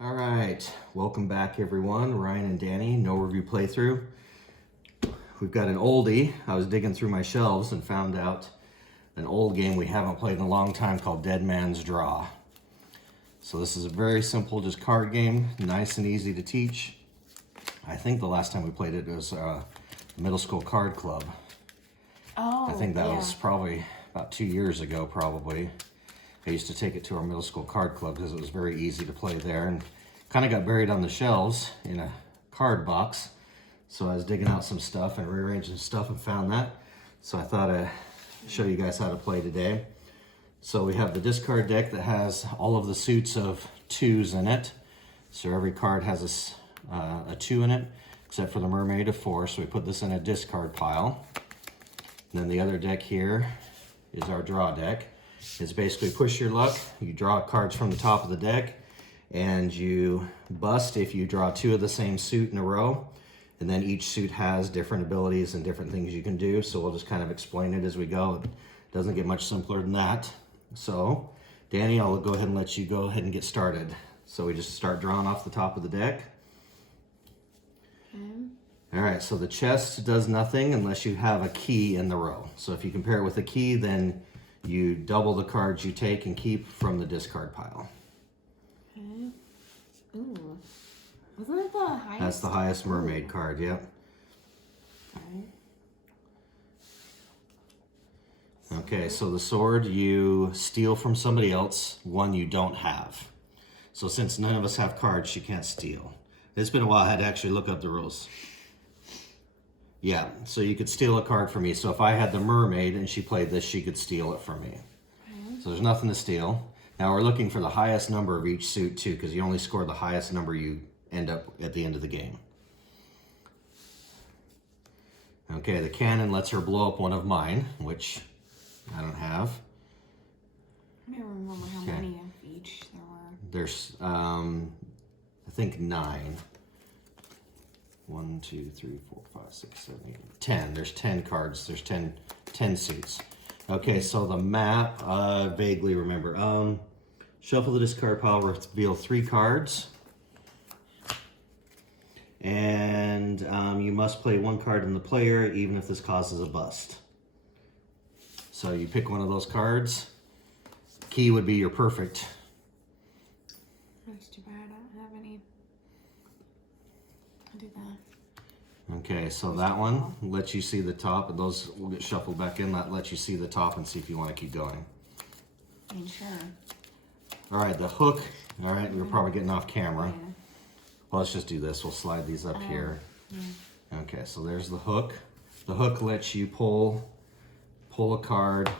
All right, welcome back everyone. Ryan and Danny, no review playthrough. We've got an oldie. I was digging through my shelves and found out an old game we haven't played in a long time called Dead Man's Draw. So this is a very simple, just card game, nice and easy to teach. I think the last time we played it was middle school card club. Oh, I think that was probably about 2 years ago, probably. I used to take it to our middle school card club because it was very easy to play there, and kind of got buried on the shelves in a card box. So I was digging out some stuff and rearranging stuff and found that. So I thought I'd show you guys how to play today. So we have the discard deck that has all of the suits of 2s in it. So every card has a 2 in it, except for the mermaid of 4. So we put this in a discard pile. And then the other deck here is our draw deck. It's basically push your luck. You draw cards from the top of the deck and you bust if you draw 2 of the same suit in a row. And then each suit has different abilities and different things you can do. So we'll just kind of explain it as we go. It doesn't get much simpler than that. So Danny, I'll go ahead and let you go ahead and get started. So we just start drawing off the top of the deck. All right, so the chest does nothing unless you have a key in the row. So if you compare it with a key, then you double the cards you take and keep from the discard pile. Okay. Ooh. Wasn't it the highest? That's the highest mermaid card, yep. Okay, so the sword you steal from somebody else, one you don't have. So since none of us have cards, she can't steal. It's been a while, I had to actually look up the rules. Yeah, so you could steal a card from me. So if I had the mermaid and she played this, she could steal it from me. Okay. So there's nothing to steal. Now we're looking for the highest number of each suit too, because you only score the highest number you end up at the end of the game. Okay, the cannon lets her blow up one of mine, which I don't have. I don't remember how many of each there were. There's, I think 9. 1, 2, 3, 4, 5, 6, 7, 8, 10. There's 10 cards. There's 10 suits. Okay, so the map, vaguely remember. Shuffle the discard pile, reveal 3 cards. And you must play 1 card in the player, even if this causes a bust. So you pick one of those cards. Key would be your perfect. That's too bad. I don't have any. I'll do that. Okay, so that one lets you see the top, and those will get shuffled back in. That lets you see the top and see if you want to keep going. Sure. All right, the hook. All right, we're probably getting off camera. Yeah. Well, let's just do this. We'll slide these up here. Yeah. Okay, so there's the hook. The hook lets you pull a card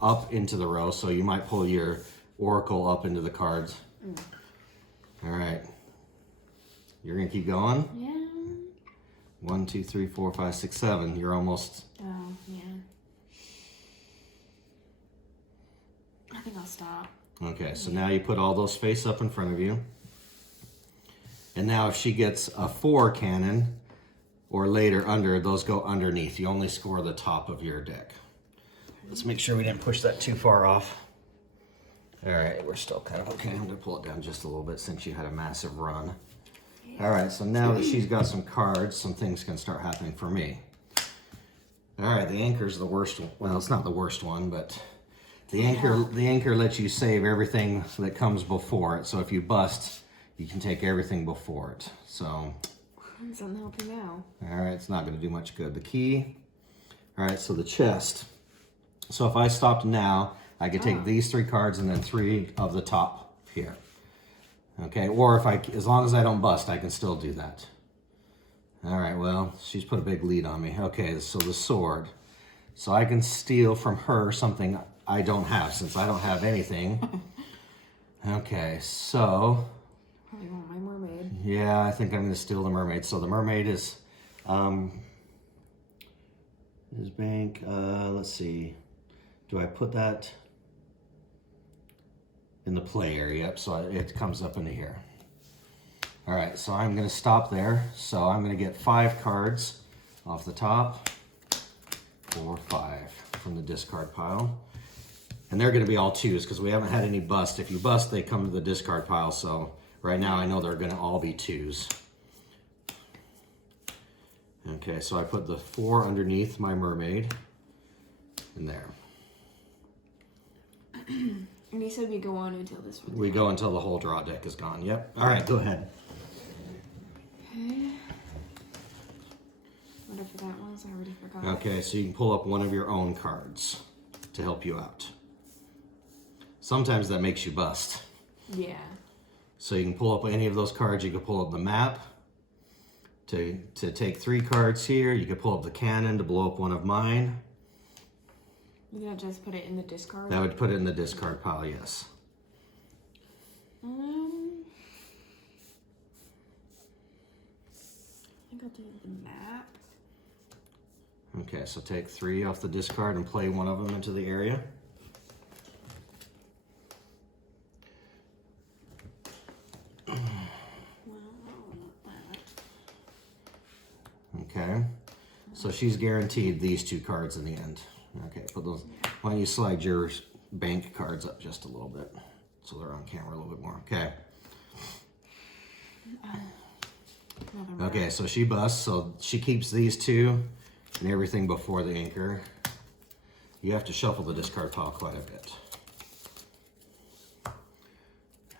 up into the row. So you might pull your oracle up into the cards. All right. You're gonna keep going? Yeah. 1, 2, 3, 4, 5, 6, 7. You're almost. Oh, yeah. I think I'll stop. Okay, so now you put all those face up in front of you. And now if she gets a 4 cannon or later under, those go underneath. You only score the top of your deck. Let's make sure we didn't push that too far off. All right, we're still kind of okay. I'm gonna pull it down just a little bit since you had a massive run. All right, so now that she's got some cards, some things can start happening for me. All right, the anchor's the worst one. Well, it's not the worst one, but the anchor lets you save everything that comes before it. So if you bust, you can take everything before it. So, Something helping now. all right, it's not gonna do much good. The key. All right, so the chest. So if I stopped now, I could take these 3 cards and then 3 of the top here. Okay, or as long as I don't bust, I can still do that. All right, well, she's put a big lead on me. Okay, so the sword. So I can steal from her something I don't have, since I don't have anything. Okay, so. Probably want my mermaid. Yeah, I think I'm gonna steal the mermaid. So the mermaid is bank, let's see. Do I put that in the play area? Yep, so it comes up into here. All right, so I'm gonna stop there. So I'm gonna get 5 cards off the top. 4, 5 from the discard pile. And they're gonna be all 2s because we haven't had any bust. If you bust, they come to the discard pile. So Right now I know they're gonna all be 2s. Okay, so I put the 4 underneath my mermaid in there. And you said we go on until this one. We go until the whole draw deck is gone. Yep. All right, go ahead. Okay. Whatever that was, I already forgot. Okay, so you can pull up one of your own cards to help you out. Sometimes that makes you bust. Yeah. So you can pull up any of those cards. You can pull up the map to take 3 cards here. You could pull up the cannon to blow up one of mine. You gonna just put it in the discard? That would put it in the discard pile, yes. I think I'll do the map. Okay, so take 3 off the discard and play one of them into the area. Well, I don't want that. Okay, so she's guaranteed these 2 cards in the end. Okay, put those. Why don't you slide your bank cards up just a little bit so they're on camera a little bit more. Okay. Another map. Okay, so she busts, so she keeps these 2 and everything before the anchor. You have to shuffle the discard pile quite a bit.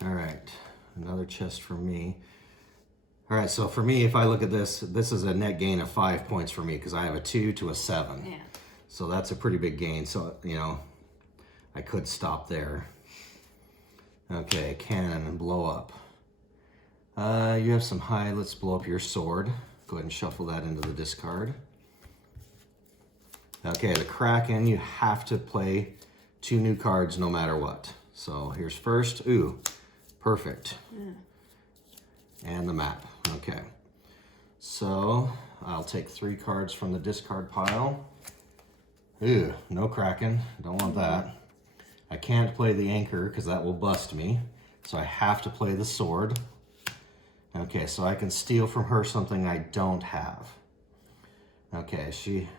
All right, another chest for me. All right, so for me, if I look at this, this is a net gain of 5 points for me because I have a 2 to a 7. Yeah. So that's a pretty big gain. So, you know, I could stop there. Okay, cannon and blow up. You have some high. Let's blow up your sword. Go ahead and shuffle that into the discard. Okay, the Kraken, you have to play 2 new cards no matter what. So here's first. Ooh, perfect. Yeah. And the map. Okay. So I'll take 3 cards from the discard pile. Ooh, no Kraken. Don't want that. I can't play the anchor because that will bust me. So I have to play the sword. Okay, so I can steal from her something I don't have. Okay,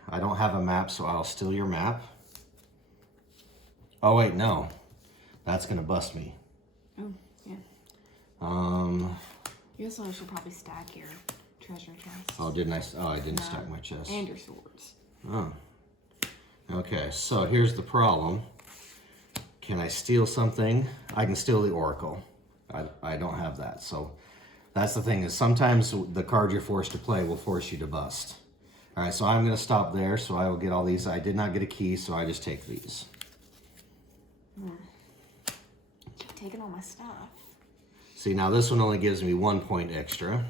I don't have a map, so I'll steal your map. Oh wait, no. That's gonna bust me. Oh, yeah. You also should probably stack your treasure chest. Oh, didn't I? Oh, I didn't stack my chest. And your swords. Oh. Okay, so here's the problem. Can I steal something? I can steal the Oracle. I don't have that. So that's the thing, is sometimes the card you're forced to play will force you to bust. All right, so I'm going to stop there. So I will get all these. I did not get a key, so I just take these. Taking all my stuff. See, now this one only gives me 1 point extra.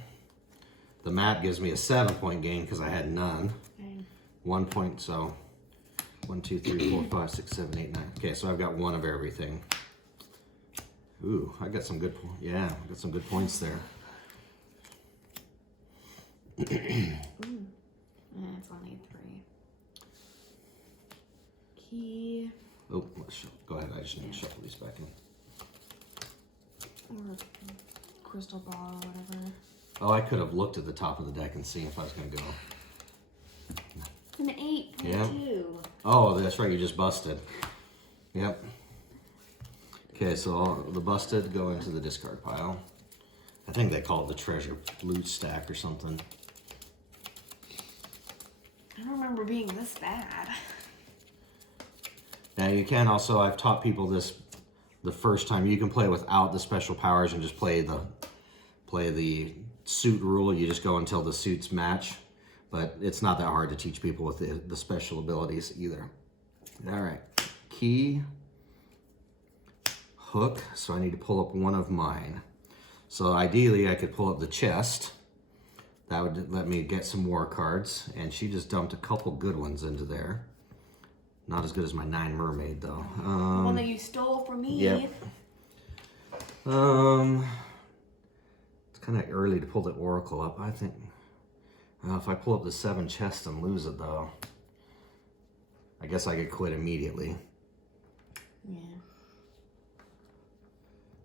The map gives me a 7-point gain because I had none. Okay. 1 point, so 1, 2, 3, 4, 5, 6, 7, 8, 9. Okay, so I've got 1 of everything. Ooh, I got some good, yeah, I got some good points there. It's only 3. Key. Oh, go ahead, I just need to shuffle these back in. Or crystal ball or whatever. Oh, I could have looked at the top of the deck and seen if I was going to go. An 8. Yeah. 2. Oh, that's right, you just busted. Yep. Okay, so all the busted go into the discard pile. I think they call it the treasure loot stack or something. I don't remember being this bad. Now you can also, I've taught people this the first time, you can play without the special powers and just play the suit rule. You just go until the suits match, but it's not that hard to teach people with the special abilities either. All right, key, hook, so I need to pull up one of mine. So ideally I could pull up the chest. That would let me get some more cards, and she just dumped a couple good ones into there. Not as good as my 9 mermaid though. The one that you stole from me. Yep. It's kind of early to pull the Oracle up, I think. If I pull up the 7 chest and lose it though, I guess I could quit immediately. Yeah.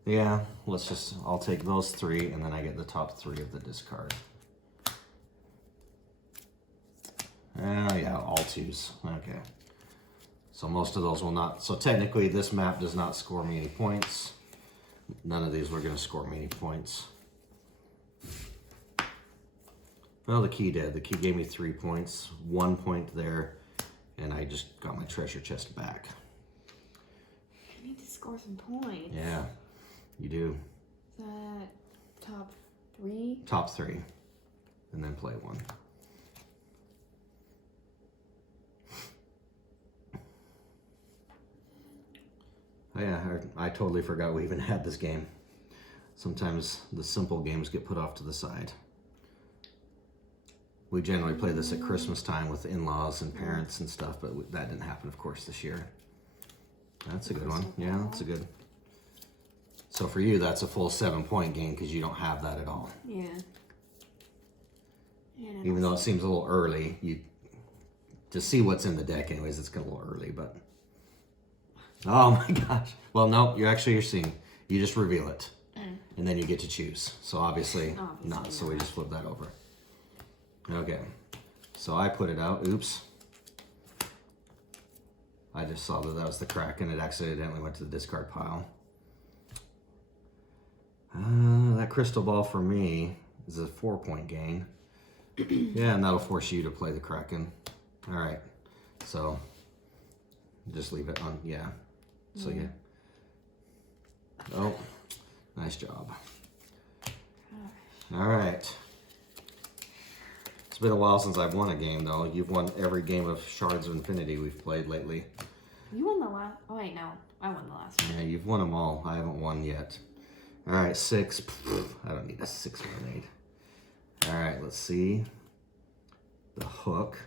Yeah, I'll take those 3 and then I get the top 3 of the discard. Oh yeah, all 2s, okay. So most of those will not, so technically this map does not score me any points. none of these were going to score me any points. Well, the key did. The key gave me 3 points, 1 point there, and I just got my treasure chest back. I need to score some points. Yeah, you do. Is that top 3? Top 3, and then play 1. Oh yeah, I totally forgot we even had this game. Sometimes the simple games get put off to the side. We generally play this at Christmas time with in-laws and parents and stuff, but that didn't happen, of course, this year. That's a good one. Yeah, that's a good. So for you, that's a full 7-point game because you don't have that at all. Yeah. Even though it seems a little early, to see what's in the deck, anyways, it's a little early, but. Oh my gosh. Well, no, you're seeing. You just reveal it, and then you get to choose. So obviously not. So we just flip that over. Okay. So I put it out. Oops. I just saw that was the Kraken. It accidentally went to the discard pile. That crystal ball for me is a 4-point gain. Yeah, and that'll force you to play the Kraken. All right. So just leave it on. Yeah. So yeah. Oh, nice job. All right. It's been a while since I've won a game, though. You've won every game of Shards of Infinity we've played lately. You won the last. Oh wait, no, I won the last one. Yeah, you've won them all. I haven't won yet. All right, 6. I don't need a 6 grenade. All right, let's see. The hook.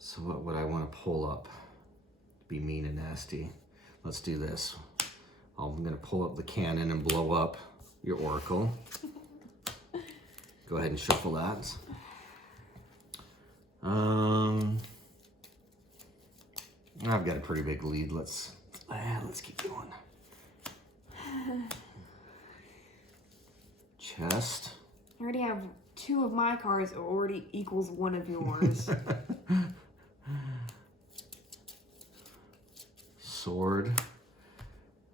So what would I want to pull up? Be mean and nasty. Let's do this. I'm gonna pull up the cannon and blow up your Oracle. Go ahead and shuffle that. I've got a pretty big lead. Let's keep going. Chest. I already have 2 of my cards already equals 1 of yours. Sword.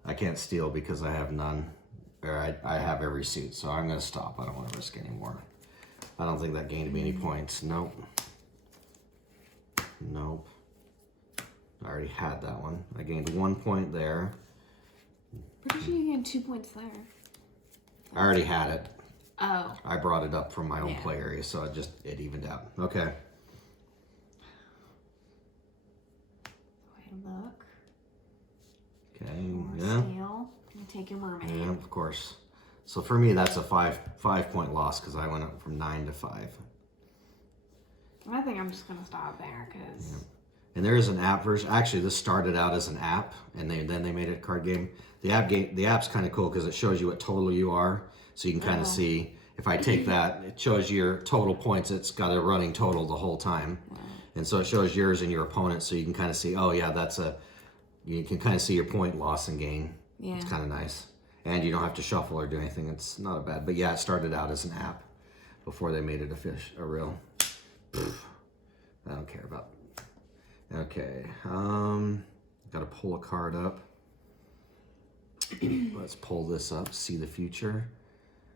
I can't steal because I have none. Or I have every suit, so I'm going to stop. I don't want to risk anymore. I don't think that gained me any points. Nope. Nope. I already had that one. I gained 1 point there. Pretty sure you gained 2 points there. I already had it. Oh. I brought it up from my own play area, so it evened out. Okay. Wait a look. Okay. Yeah. Steal. You take your mermaid. Yeah, of course. So for me, that's a 5-point loss because I went up from 9 to 5. I think I'm just gonna stop there because. Yeah. And there is an app version. Actually, this started out as an app, and then they made it a card game. The app's kind of cool because it shows you what total you are, so you can kind of see. If I take that, it shows your total points. It's got a running total the whole time, and so it shows yours and your opponent, so you can kind of see. Oh yeah, you can kind of see your point loss and gain. Yeah. It's kind of nice, and you don't have to shuffle or do anything. It's not a bad. But yeah, it started out as an app before they made it a real. I don't care about. Okay, gotta pull a card up. Let's pull this up, see the future.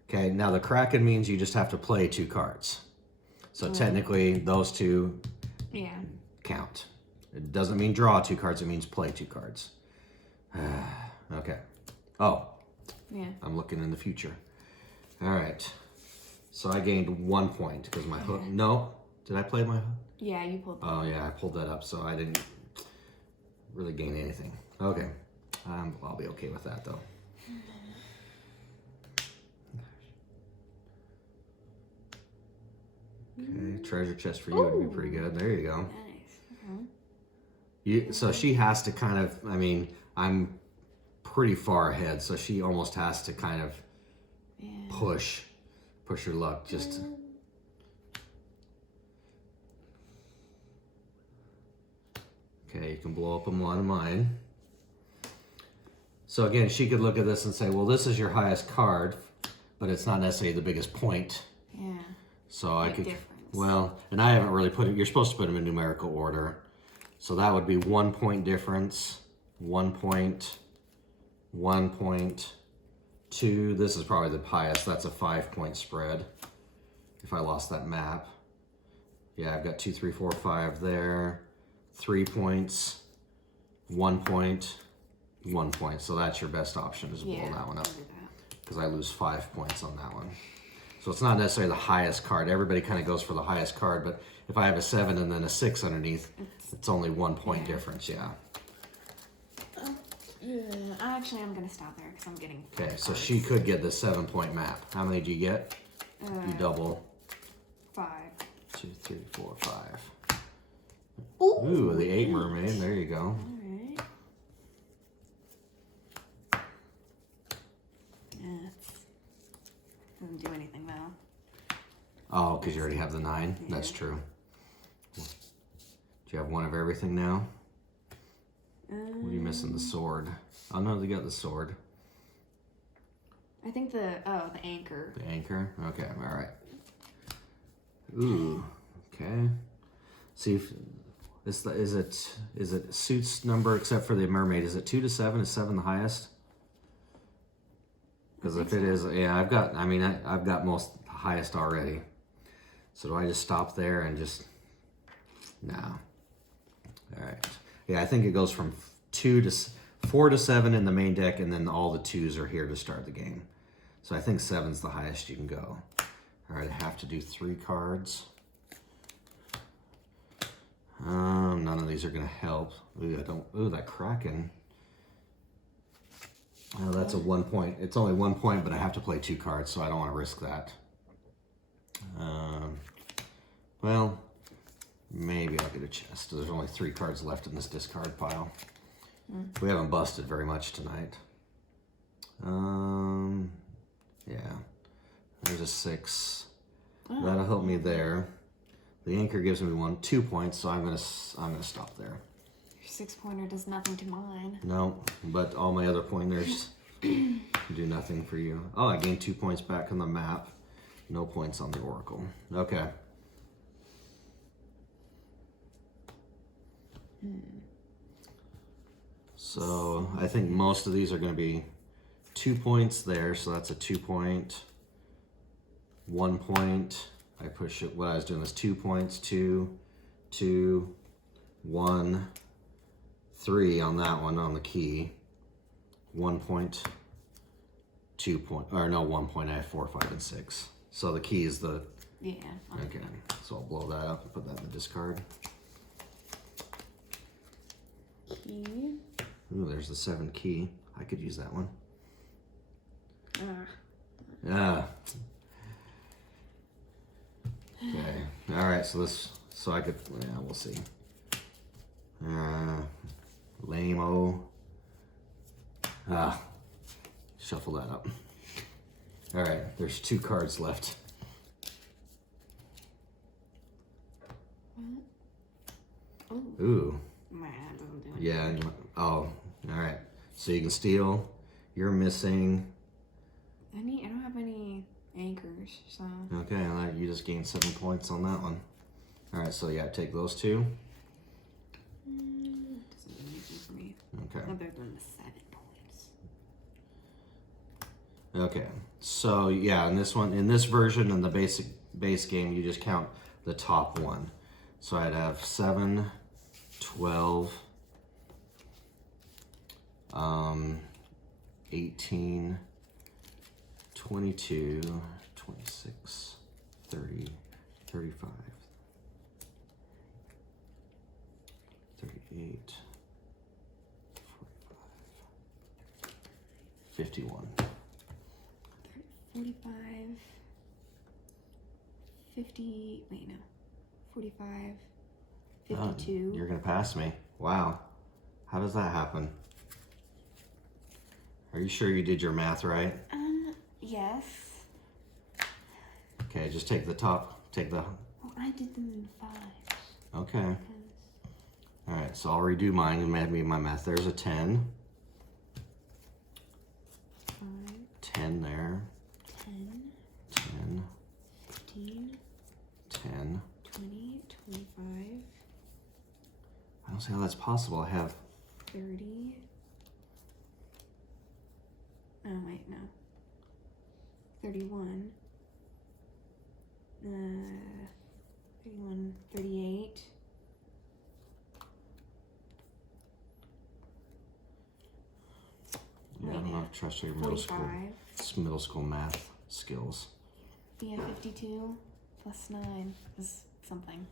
Okay, now the Kraken means you just have to play 2 cards. So technically, those 2 count. It doesn't mean draw 2 cards, it means play 2 cards. Okay. Oh, I'm looking in the future. All right, so I gained 1 point because my hook, no, did I play my hook? Yeah, you pulled that. Oh yeah, I pulled that up, so I didn't really gain anything. Okay, I'll be okay with that though. Okay, treasure chest for you would be pretty good. There you go. Nice. So she has to kind of, I mean, I'm pretty far ahead, so she almost has to kind of push her luck just. Okay, you can blow up one of mine. So again, she could look at this and say, well, this is your highest card, but it's not necessarily the biggest point. Yeah. So I could, difference. well, and I haven't really put it, you're supposed to put them in numerical order. So that would be 1 point difference, 1 point, 1.2. This is probably the highest. That's a 5-point spread. If I lost that map. Yeah, I've got 2, 3, 4, 5 there. 3 points, 1 point, 1 point. So that's your best option is blow that one up. I'll do that. Because I lose 5 points on that one. So it's not necessarily the highest card. Everybody kind of goes for the highest card, but if I have a 7 and then a 6 underneath, it's only 1 point difference, yeah. Actually, I'm gonna stop there because I'm getting. Okay, so she could get the 7-point map. How many do you get? You double. 5. 2, 3, 4, 5. Ooh, Ooh, the 8 mermaid. There you go. All right. Yeah. Doesn't do anything though. Oh, because you already have the 9. Yeah. That's true. Do you have one of everything now? What are you missing? The sword. Oh no, they got the sword. I think the anchor. The anchor? Okay, alright. Ooh, okay. See if is it suits number except for the mermaid? Is it 2 to 7? Is 7 the highest? Because if it is, yeah, I've got most highest already. So do I just stop there and just no? Alright. Yeah, I think it goes from 4 to 7 in the main deck, and then all the 2s are here to start the game. So I think 7's the highest you can go. All right, I have to do 3 cards. None of these are gonna help. Ooh, that Kraken. Oh, that's a 1 point. It's only 1 point, but I have to play 2 cards, so I don't want to risk that. Well, maybe I'll get a chest. There's only 3 cards left in this discard pile. We haven't busted very much tonight. Yeah. There's a 6. Oh. That'll help me there. The anchor gives me 2 points, so I'm gonna stop there. Your 6-pointer does nothing to mine. No, but all my other pointers do nothing for you. Oh, I gained 2 points back on the map. No points on the oracle. Okay. So I think most of these are going to be 2 points there. So that's a 2 point, 1 point. I push it. What I was doing was 2 points, 2, 2, 1, 3 on that one on the key. 1 point, 2 point, or no, 1 point. I have 4, 5, and 6. So the key is the. Yeah. Okay. So I'll blow that up and put that in the discard. Key. Ooh, there's the 7 key. I could use that one. Ah. Okay. All right. So I could. Yeah, we'll see. Lame-o. Shuffle that up. All right. There's 2 cards left. Ooh. Man, it doesn't do anything. Yeah. Oh. All right. So you can steal. You're missing. I don't have any anchors, so. Okay. Well, you just gained 7 points on that one. All right. So yeah, take those 2. Doesn't do anything for me. Okay. Other than the 7 points. Okay, so yeah, in this version, in the base game, you just count the top one. So I'd have 7, 12, 18, 22, 26, 30, 35, 38, 45, 51. 45, 50, wait, no. 45, 52. You're gonna pass me. Wow. How does that happen? Are you sure you did your math right? Yes. Okay, just take the top, Well, I did them in 5. okay. Because All right, so I'll redo mine and maybe my math. There's a 10. 5, 10 there. 10, 10, 15, 10. 20, 25, I don't see how that's possible. I have, 30, 31. 31, 38. Yeah, I don't know if I trust your middle school. 45. It's middle school math skills. Yeah, 52 plus 9 is something.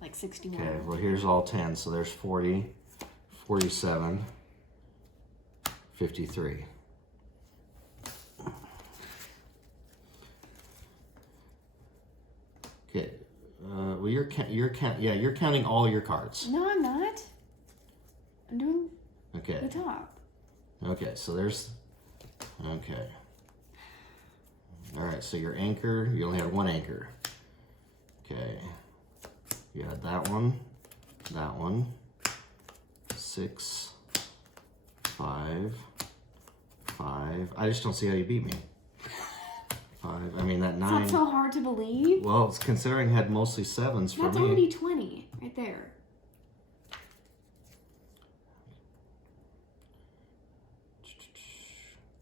Like 61. Okay, well here's all 10. So there's 40, 47, 53. Okay, well you're counting all your cards. No, I'm not. I'm doing the Okay, top. okay, so there's, okay. All right, so your anchor, you only had one anchor. Okay, you had that one, 6, 5, 5. I just don't see how you beat me. 5, I mean that It's 9. not so hard to believe. Well, it's considering I had mostly 7s for That's me. already 20 right there.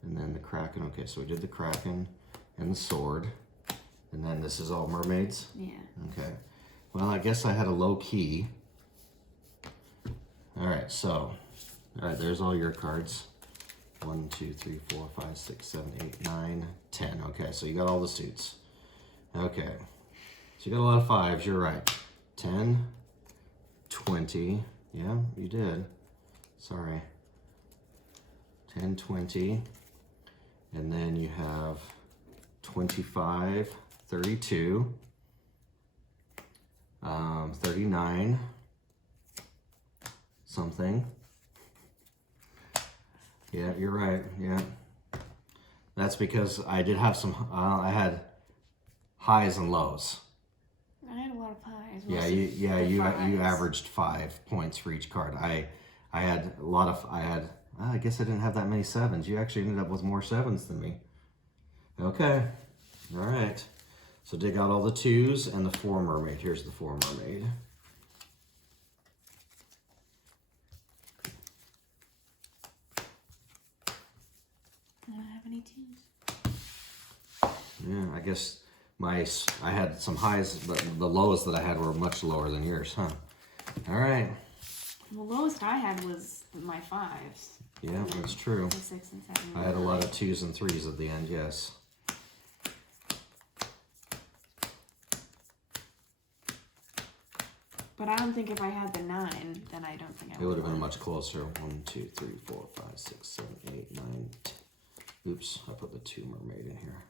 And then the Kraken, okay, so we did the Kraken and the sword. And then this is all mermaids? Yeah. Okay. Well, I guess I had a low key. All right, so, all right, there's all your cards. 1, 2, 3, 4, 5, 6, 7, 8, 9, 10. Okay, so you got all the suits. Okay. So you got a lot of 5s, you're right. 10, 20. Yeah, you did. Sorry. 10, 20. And then you have 25, 32, 39, something. Yeah, you're right. Yeah. That's because I did have some, I had highs and lows. I had a lot of pies. Yeah, you averaged 5 points for each card. I had a lot of, I guess I didn't have that many 7s. You actually ended up with more 7s than me. Okay. All right. So dig out all the 2s and the 4 mermaid. Here's the 4 mermaid. I don't have any 2s. Yeah, I guess I had some highs, but the lows that I had were much lower than yours, huh? All right. The lowest I had was my 5s. Yeah, that's true. The 6 and 7. I had a lot of 2s and 3s at the end, yes. But I don't think if I had the 9, then I don't think I It would have been much closer. 1, 2, 3, 4, 5, 6, 7, 8, 9, 10. Oops, I put the 2 mermaid in here.